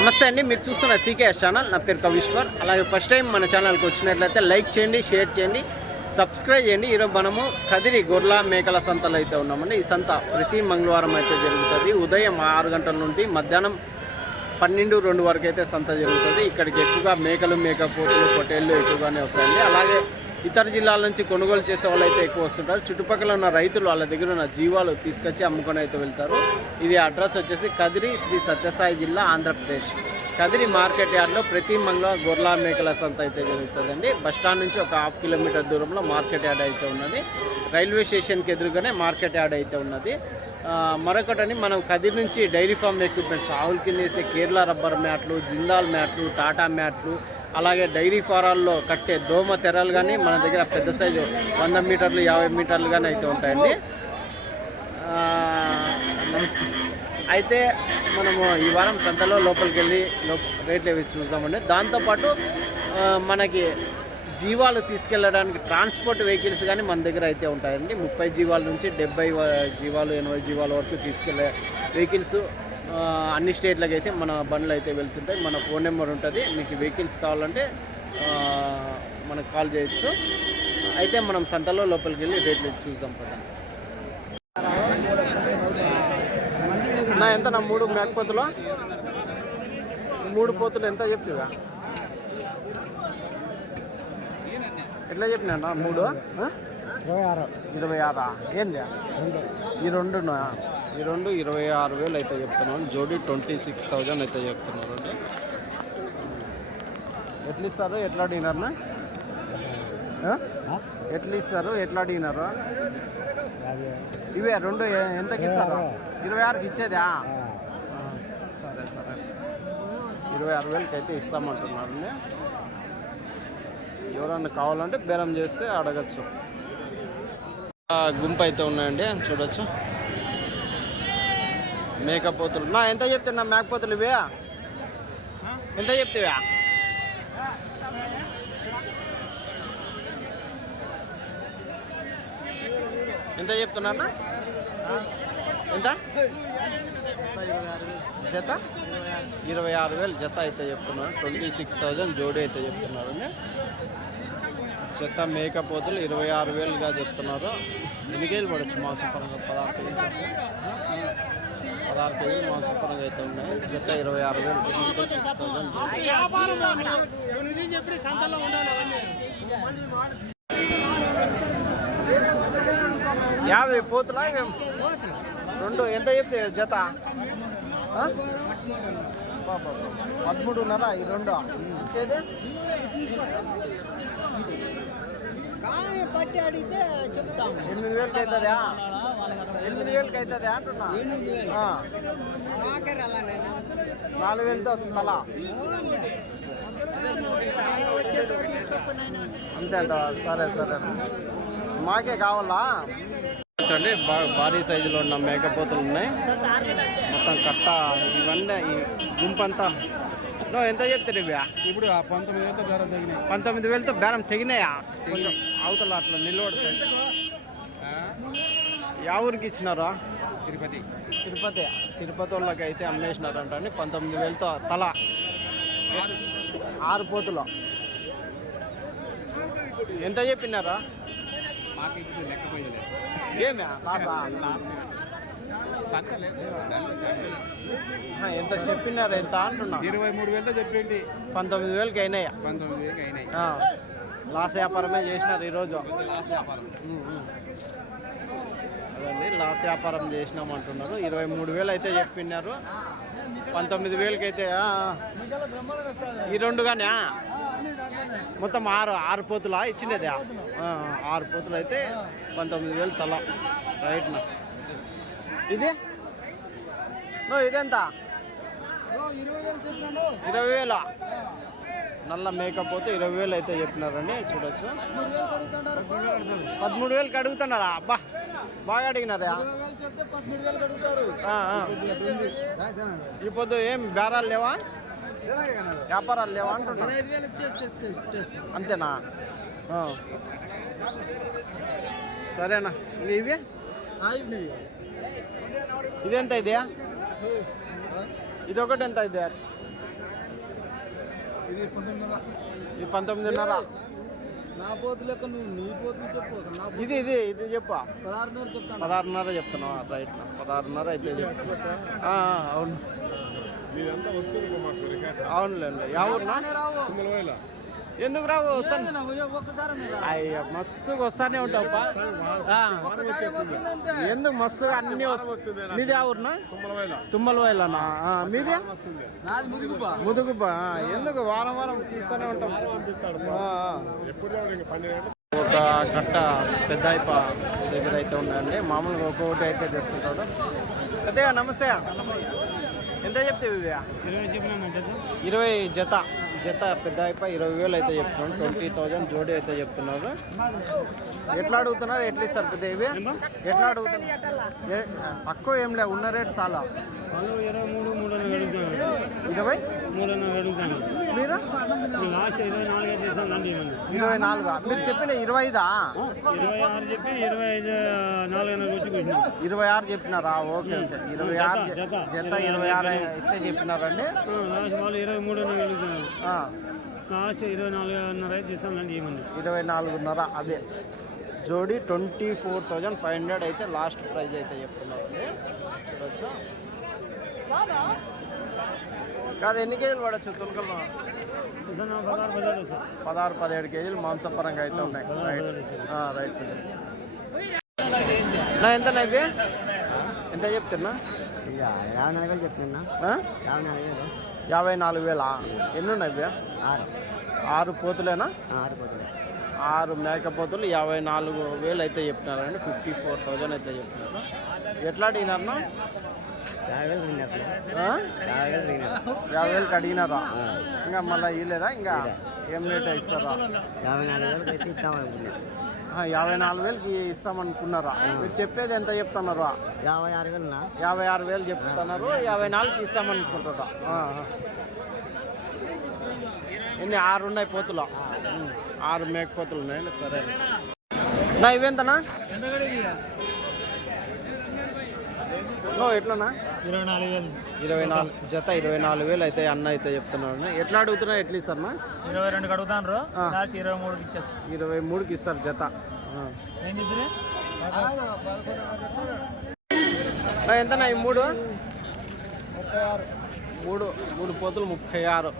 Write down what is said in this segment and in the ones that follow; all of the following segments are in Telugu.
నమస్తే అండి. మీరు చూస్తున్న సీకేఎస్ ఛానల్. నా పేరు కవీశ్వర్. అలాగే ఫస్ట్ టైం మన ఛానల్కి వచ్చినట్లయితే లైక్ చేయండి షేర్ చేయండి సబ్స్క్రైబ్ చేయండి. ఈరోజు మనము కదిరి గొర్ల మేకల సంతలో అయితే ఉన్నామండి. ఈ సంత ప్రతి మంగళవారం అయితే జరుగుతుంది. ఉదయం ఆరు గంటల నుండి మధ్యాహ్నం పన్నెండు రెండు వరకు అయితే సంత జరుగుతుంది. ఇక్కడికి ఎక్కువగా మేకలు మేకపోతులు పొటేళ్ళు ఎక్కువగానే వస్తాయండి. అలాగే ఇతర జిల్లాల నుంచి కొనుగోలు చేసే వాళ్ళు అయితే ఎక్కువ వస్తుంటారు. చుట్టుపక్కల ఉన్న రైతులు వాళ్ళ దగ్గర ఉన్న జీవాలు తీసుకొచ్చి అమ్ముకొని అయితే వెళ్తారు. ఇది అడ్రస్ వచ్చేసి కదిరి శ్రీ సత్యసాయి జిల్లా ఆంధ్రప్రదేశ్. కదిరి మార్కెట్ యార్డ్లో ప్రతి మంగళవారం గొర్రెల మేకల సంత అయితే జరుగుతుందండి. బస్ స్టాండ్ నుంచి ఒక హాఫ్ కిలోమీటర్ దూరంలో మార్కెట్ యార్డ్ అయితే ఉన్నది. రైల్వే స్టేషన్కి ఎదురుగానే మార్కెట్ యార్డ్ అయితే ఉన్నది. మరొకటని మనం కదిరి నుంచి డైరీ ఫామ్ ఎక్విప్మెంట్స్ ఆవుల కింద వేసే కేరళ రబ్బర్ మ్యాట్లు జిందాల్ మ్యాట్లు టాటా మ్యాట్లు అలాగే డైరీ ఫారాల్లో కట్టే దోమ తెరలు కానీ మన దగ్గర పెద్ద సైజు వంద మీటర్లు యాభై మీటర్లు కానీ అయితే ఉంటాయండి. నమస్తే. అయితే మనము ఈ వారం సంతలో లోపలికి వెళ్ళి రేట్లు ఏవి చూసామండి దాంతోపాటు మనకి జీవాలు తీసుకెళ్ళడానికి ట్రాన్స్పోర్ట్ వెహికల్స్ కానీ మన దగ్గర అయితే ఉంటాయండి. ముప్పై జీవాల నుంచి డెబ్బై జీవాలు ఎనభై జీవాల వరకు తీసుకెళ్ళే వెహికల్స్ అన్ని స్టేట్లకు అయితే మన బండ్లు అయితే వెళ్తుంటాయి. మన ఫోన్ నెంబర్ ఉంటుంది. మీకు వెహికల్స్ కావాలంటే మనకు కాల్ చేయొచ్చు. అయితే మనం సంతలో లోపలికి వెళ్ళి రేట్లు చూద్దాం పదండి. నా ఎంత? నా మూడు మేకపోతులు మూడు పోతులు ఎంత చెప్పివా? ఎట్లా చెప్పినా మూడు? ఇరవై ఆరు. ఇరవై ఆరా? ఏంది? ఈ రెండునా? ఈ రెండు ఇరవై ఆరు వేలు అయితే చెప్తున్నాను జోడీ ట్వంటీ సిక్స్ థౌజండ్ అయితే చెప్తున్నారు. అండి ఎట్లా ఇస్తారు? ఎట్లా అడిగినారనా ఎట్లా ఇస్తారు? ఎట్లా అడిగినారు ఇవే రెండు ఎంతకి ఇస్తారు? ఇరవై ఆరుకి ఇచ్చేదా? సరే సరే. ఇరవై ఆరు వేలకి అయితే ఇస్తామంటున్నారండి ఎవరన్నా కావాలంటే బేరం చేస్తే అడగచ్చు. గుంపు అయితే ఉన్నాయండి. చూడొచ్చు. మేకపోతులు. నా ఎంత చెప్తున్నా మేకపోతులు ఇవే ఎంత చెప్తావా ఎంత చెప్తున్నా ఎంత? జత? ఇరవై ఆరు వేలు జత అయితే చెప్తున్నారు. ట్వంటీ సిక్స్ థౌజండ్ జోడీ అయితే చెప్తున్నారు జత మేకపోతులు ఇరవై ఆరు వేలుగా చెప్తున్నారు. ఎన్ని కేజీలు పడచ్చు మాంసపరంగా పదహారు కేజీలు వస్తే? పదహారు కేజీలు మాంసపరంగా అయితే ఉన్నాయి. జత ఇరవై ఆరు వేలు యాభై పోతులా రెండు. ఎంత చెప్తే జత? ఆ? పదమూడున్నర ఈ రెండు. ఇచ్చేది? కానీ పట్టి అడిగితే చెప్తాం ఎనిమిది వేలకి అవుతుందా ఎనిమిది వేలకి అవుతుందా అంటున్నా. నాకర్ నాలుగు వేలతో తల. వచ్చేదో తీసుకోపోయినా అంతే అంట. సరే సరే. మాకే కావాలా? చూడండి భారీ సైజులో ఉన్న మేకపోతులు ఉన్నాయి. మొత్తం కట్ట ఇవన్నీ ఈ గుంపు అంతా నువ్వు ఎంత చెప్తారు ఇవి? ఇప్పుడు పంతొమ్మిది వేలతో బేరం తగినాయి. పంతొమ్మిది వేలతో బేరం తెగినాయా? కొంచెం అవతల అట్లా నిలబడతాయి యా ఊరికి ఇచ్చినారా? తిరుపతి. తిరుపతి. తిరుపతి వాళ్ళకి అయితే అమ్మేసినారంట అండి. పంతొమ్మిది వేలతో తల. ఆరు పోతులు. ఎంత చెప్పినారా? ఏమే? లాసా ఎంత చెప్పినారు? ఎంత అంటున్నా ఇరవై మూడు వేలతో చెప్పింది పంతొమ్మిది వేలకి అయినాయా? పంతొమ్మిది వేలకి అయినాయి. లాస్ వ్యాపారమే చేసినారు ఈరోజు. లాస్ట్ వ్యాపారం. అదండి లాస్ వ్యాపారం చేసినాం అంటున్నారు ఇరవై మూడు వేలు అయితే చెప్పినారు. పంతొమ్మిది వేలకి అయితే ఈ రెండు కానీ మొత్తం ఆరు ఆరు పోతులా? ఇచ్చినది ఆరు పోతులు అయితే పంతొమ్మిది వేలు తల రైట్న? ఇది? నో ఇదెంత? ఇరవై ఇరవై వేల నల్ల మేకప్ పోతే ఇరవై వేలు అయితే చెప్పినారండి చూడొచ్చు. పదమూడు వేలకి అడుగుతున్నారా అబ్బా బాగా అడిగినారా. ఇరవై ఈ పొద్దు ఏం బేరాలు లేవా? వ్యాపారాలు లేవా అంటున్నా? అంతేనా? సరేనా. ఇవి? ఇవి. ఇదెంత ఇది? ఇది ఒకటి ఎంత ఇది? ఇది పంతొమ్మిది ఇది పంతొమ్మిదిన్నర. నా పోతు లెక్క నువ్వు నీ పోతు చెప్పు నా ఇది ఇది ఇది చెప్పు. పదహారున్నర చెప్తాను. పదహారున్నర చెప్తున్నావా రైట్ పదహారున్నర అయితే చెప్పు. అవును. అవునులేండి రావు. ఎందుకు రావు? వస్తాను. అయ్యో మస్తుగా వస్తానే ఉంటావు ఎందుకు మస్తుగా అన్ని మీది ఎవరున్నా తుమ్మల వైలనా మీదే? ముదుగుబ్బా ఎందుకు వారం వారం తీస్తూనే ఉంటాం ఆ, ఆ. ఒక కట్ట పెద్ద దగ్గర అయితే ఉందండి మామూలుగా ఒక్కొక్కటి అయితే తెస్తుంటాడు. పెద్దగా నమస్తే. ఎంత చెప్తే ఇరవై జత. జత పెద్ద అయిప ఇరవై వేలు అయితే చెప్తున్నాడు. ట్వంటీ థౌజండ్ జోడీ అయితే చెప్తున్నారు ఎట్లా అడుగుతున్నారు? ఎట్లా ఇస్తారు పెద్ద ఇవి ఎట్లా అడుగుతున్నారు? తక్కువ ఏం లే ఉన్న రేట్ చాలా. ఇరవై మూడు మూడు ఇరవై? మూడు నాలుగు మీరు చెప్పిన ఇరవై ఐదా? ఇరవై ఆరు చెప్పినారా? Okay okay. ఇరవై ఆరు జత. ఇరవై ఆరు అయితే చెప్పినారండి. ఇరవై మూడున్నర ఇరవై నాలుగున్నర అయితే ఇరవై నాలుగున్నర అదే. జోడీ twenty four thousand five hundred అయితే లాస్ట్ ప్రైజ్ అయితే చెప్తున్నారండి చూడొచ్చు? కాదు ఎన్ని కేజీలు పడచ్చు తులకల్లో పదహారు పదిహేడు కేజీలు మాంసపరంగా అయితే ఉన్నాయి. రైట్ ఆ, రైట్ నా ఎంత నవ్వి ఎంత చెప్తున్నా? యాభై నాలుగు వేలు చెప్తున్నా. ఆ? యాభై నాలుగు వేలు. యాభై నాలుగు వేలా? ఎన్ని ఉన్నాయి ఆరు. ఆరు పోతులేనా? ఆరు పోతుంది ఆరు మేకపోతులు యాభై నాలుగు వేలు అయితే చెప్తున్నారండి. ఫిఫ్టీ ఫోర్ థౌజండ్ అయితే చెప్తున్నారు. ఎట్లా అడిగినారన్నా? యాభై వేలకు అడిగినారా? ఇంకా మళ్ళీ ఇవ్వలేదా ఇంకా ఏం రేట్ ఇస్తారా? యాభై నాలుగు వేలకు అయితే ఇస్తామనుకున్నాను యాభై నాలుగు వేలకి ఇస్తామనుకున్నారా? మీరు చెప్పేది ఎంత చెప్తున్నారు? యాభై ఆరు వేలు యాభై ఆరు వేలు చెప్తున్నారు యాభై నాలుగుకి ఇస్తామనుకుంటారా. ఎన్ని ఆరు ఉన్నాయి పోతులు? ఆరు మేకపోతులు ఉన్నాయండి సరే. నా ఇవెంతనా? నో ఎట్లనా? ఇరవై నాలుగు వేలు. ఇరవై నాలుగు జత ఇరవై నాలుగు వేలు అయితే అన్న అయితే చెప్తున్నాడు ఎట్లా అడుగుతున్నా ఎట్లా ఇస్తారన్నా? ఇరవై రెండు అడుగుతాను ఇరవై మూడు ఇచ్చేస్తా ఇరవై మూడుకి ఇస్తారు జత. ఆ. ఏం చెప్పి నా ఎంతనా ఈ మూడు? మూడు మూడు పోతులు ముప్పై ఆరు.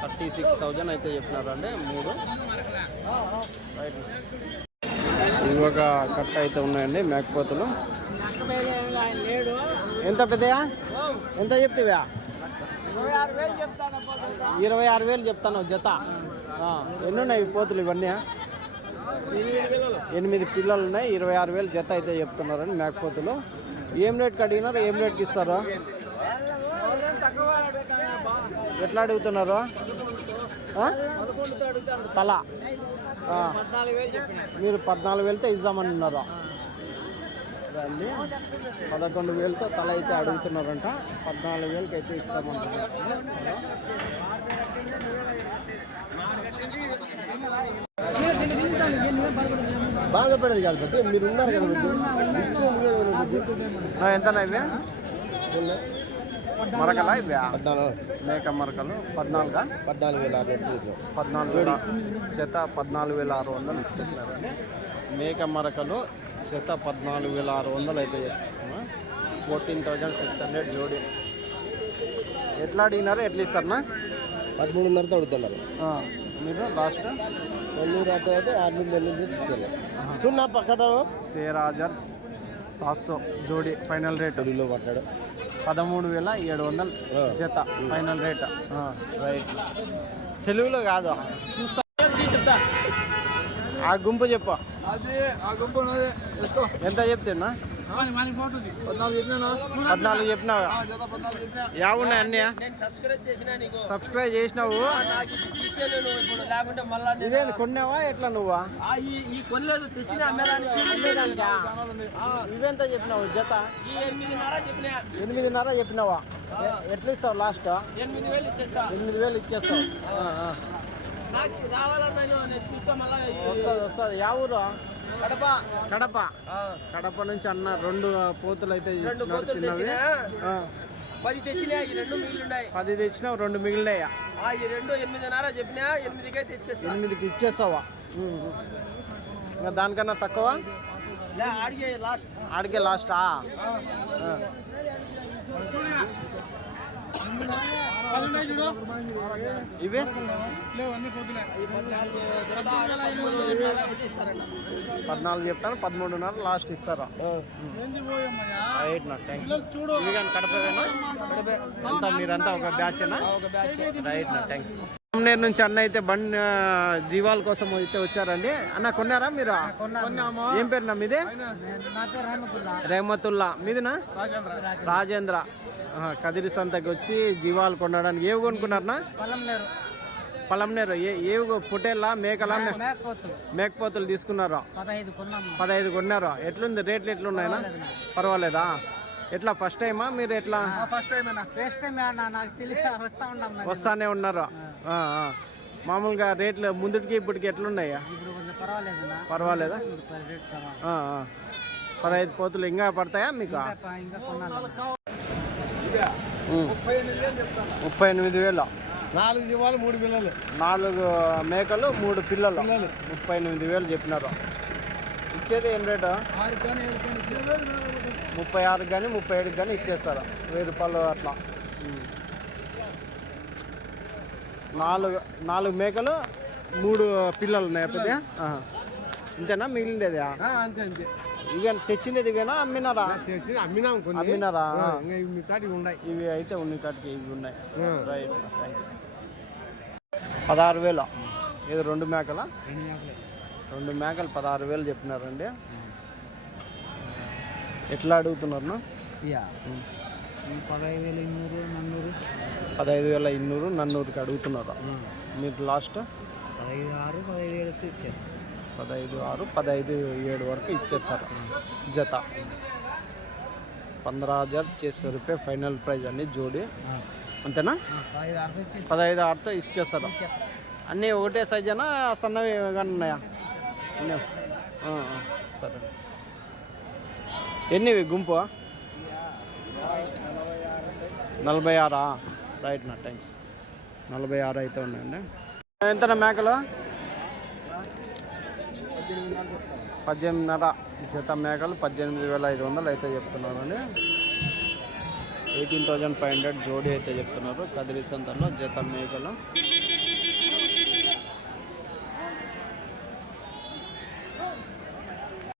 థర్టీ సిక్స్ థౌజండ్ అయితే చెప్పినారు అండి. మూడు. రైట్. ఇంకొక కట్ట అయితే ఉన్నాయండి మేకపోతులు. ఎంత పెద్దయా ఎంత చెప్తావా? ఇరవై ఆరు వేలు చెప్తాను జత. ఎన్నున్నాయి ఎన్ని ఉన్నాయి పోతులు ఇవన్నీ? ఎనిమిది పిల్లలు ఉన్నాయి ఇరవై ఆరు వేలు జత అయితే చెప్తున్నారని మేకపోతులు ఏం రేట్కి అడిగినారు? ఏం రేట్కి ఇస్తారు? ఎట్లా అడుగుతున్నారు? తల. మీరు పద్నాలుగు వేలుతో ఇద్దామని ఉన్నారు అదండి పదకొండు వేలతో తల అయితే అడుగుతున్నారంట. పద్నాలుగు వేలకి అయితే ఇస్తామంటున్నారు. బాధపడేది కాదు పెద్ద మీరు ఉన్నారు కదా ఇవి? మరకలా ఇవి? పద్నాలుగు. మేక మరకలు. పద్నాలుగా? పద్నాలుగు వేల ఆరు వేలు పద్నాలుగు వేల. జత పద్నాలుగు వేల ఆరు వందలు మేక మరకలు జత పద్నాలుగు వేల ఆరు వందలు అయితే ఫోర్టీన్ థౌజండ్ సిక్స్ హండ్రెడ్ జోడి. ఎట్లా అడిగినారు? ఎట్లా ఇస్తారనా పదమూడున్నరతో అడుగుతున్నారు. మీరు లాస్ట్ నెల్లూరు అటు అయితే ఆరు నెల్లూరు చేసి ఇచ్చారు చూడు పక్కన తేరా హజార్ సాత్సో జోడి ఫైనల్ రేట్. తెలుగులో మాట్లాడు. పదమూడు వేల ఏడు వందలు జత ఫైనల్ రేట్. రైట్ తెలుగులో కాదు. చూస్తా ఆ గుంపు చెప్పు. ఎంత చెప్తున్నా? పద్నాలుగు చెప్పినా? చెప్పినావు యావున్నాయి అన్నీ? నేను సబ్స్క్రైబ్ చేసినా నీకు? సబ్స్క్రైబ్ చేసినావు? ఇదేంది కొన్నావా? ఎట్లా నువ్వా? ఇవెంత చెప్పినావు జత? ఈ ఎనిమిదిన్నర చెప్పిన. ఎనిమిదిన్నర చెప్పినావా? ఎట్లా ఇస్తావు లాస్ట్ ఎనిమిది వేలు ఇచ్చేస్తా. ఎనిమిది వేలు ఇచ్చేస్తావు. నాకు రావాలన్నా నేను చూస్తా మళ్ళా వస్తుంది వస్తుంది. యా ఊరు? కడప. కడప? కడప నుంచి అన్న రెండు పోతులు అయితే రెండు పోతులు తెచ్చినా? పది తెచ్చినాయి ఈ రెండు మిగిలి ఉన్నాయి పది తెచ్చినావు రెండు మిగిలినాయా? ఆ ఈ రెండు ఎనిమిదిన్నర చెప్పినా ఎనిమిదికే తెచ్చేస్తా. ఎనిమిదికి ఇచ్చేస్తావా? ఇంకా దానికన్నా తక్కువ? లే ఆడిగే లాస్ట్. ఆడికే లాస్టా? ఇవి? పద్నాలుగు చెప్తాను పదమూడున్నర లాస్ట్ ఇస్తారా? రైట్ నా థ్యాంక్స్ ఇవి కానీ కడపవేనా? అంతా మీరంతా ఒక బ్యాచేనా ఒక బ్యాచ్ రైట్ నా థ్యాంక్స్ నేరు నుంచి అన్న అయితే బండి జీవాల కోసం అయితే వచ్చారండి. అన్న కొన్నారా మీరు? ఏం పేరు నా మీది రేమతుల్లా మీదినా? రాజేంద్ర. కదిరి సంతకి వచ్చి జీవాలు కొనడానికి ఏవి కొనుక్కున్నారనా పలంనేరు ఏ ఏవి పొట్టేళ్ళ మేకలా మేకపోతులు. తీసుకున్నారా? పదహైదు కొన్నారు? ఎట్లుంది? రేట్లు ఎట్లున్నాయినా పర్వాలేదా ఎట్లా ఫస్ట్ టైమా మీరు ఎట్లా. వస్తానే ఉన్నారు. మామూలుగా రేట్లు ముందుకి ఇప్పటికి ఎట్లున్నాయా? పర్వాలేదు. పదహైదు పోతులు ఇంకా పడతాయా మీకు ఇంకా ప- ఇంకా కొన్నాను ఉం. ముప్పై ఎనిమిది వేలు నాలుగు జీవాలు మూడు పిల్లలు. నాలుగు మేకలు మూడు పిల్లలు. ముప్పై ఎనిమిది వేలు చెప్పినారు. ఇచ్చేది ఏం రేటు? ముప్పై ఆరు కానీ ముప్పై ఏడుకి కానీ ఇచ్చేస్తారు. వెయ్యి రూపాయలు అట్లా. నాలుగు నాలుగు మేకలు మూడు పిల్లలు ఉన్నాయి ఇంతేనా? మిగిలిండేది? అంతే అంతే. ఇవి తెచ్చిండేది ఇవేనా అమ్మినారా? తెచ్చి అమ్మినాం కొన్ని. అమ్మినారా? ఇంకా ఇవి ఉన్నాయి. ఇవి అయితే ఉన్నాయి కాటికి ఇవి ఉన్నాయి. రైట్ థ్యాంక్స్ పదహారు వేలు. ఇది రెండు మేకల? రెండు మేకలు. పదహారు వేలు చెప్పినారండి. ఎట్లా అడుగుతున్నారు పదహైదు వేల ఇన్నూరు నన్నూరు. పదహైదు వేల ఇన్నూరు నన్నూరుకి అడుగుతున్నారు? మీకు లాస్ట్? పదహైదు ఆరు పదహైదు ఏడు ఇచ్చారు. పదహైదు ఆరు పదహైదు ఏడు వరకు ఇచ్చేస్తారు. జత. పంద్రా హజార్ చేసే రూపాయ ఫైనల్ ప్రైజ్ అండి జోడి. అంతేనా? పదహైదు ఆరుతో ఇచ్చేస్తారు. అన్నీ ఒకటే సైజేనా సన్నవి కానీ ఉన్నాయా? సరే. ఎన్నివి గుంపు? నలభై ఆరా. రైట్ నా థ్యాంక్స్. నలభై ఆరు అయితే ఉన్నాయండి. ఎంతనా మేకలు? పద్దెనిమిదిన్నర జత మేకలు పద్దెనిమిది వేల ఐదు వందలు అయితే చెప్తున్నారండి. ఎయిటీన్ థౌజండ్ ఫైవ్ హండ్రెడ్ జోడీ అయితే చెప్తున్నారు. కదిరి సంతలో జత మేకలు.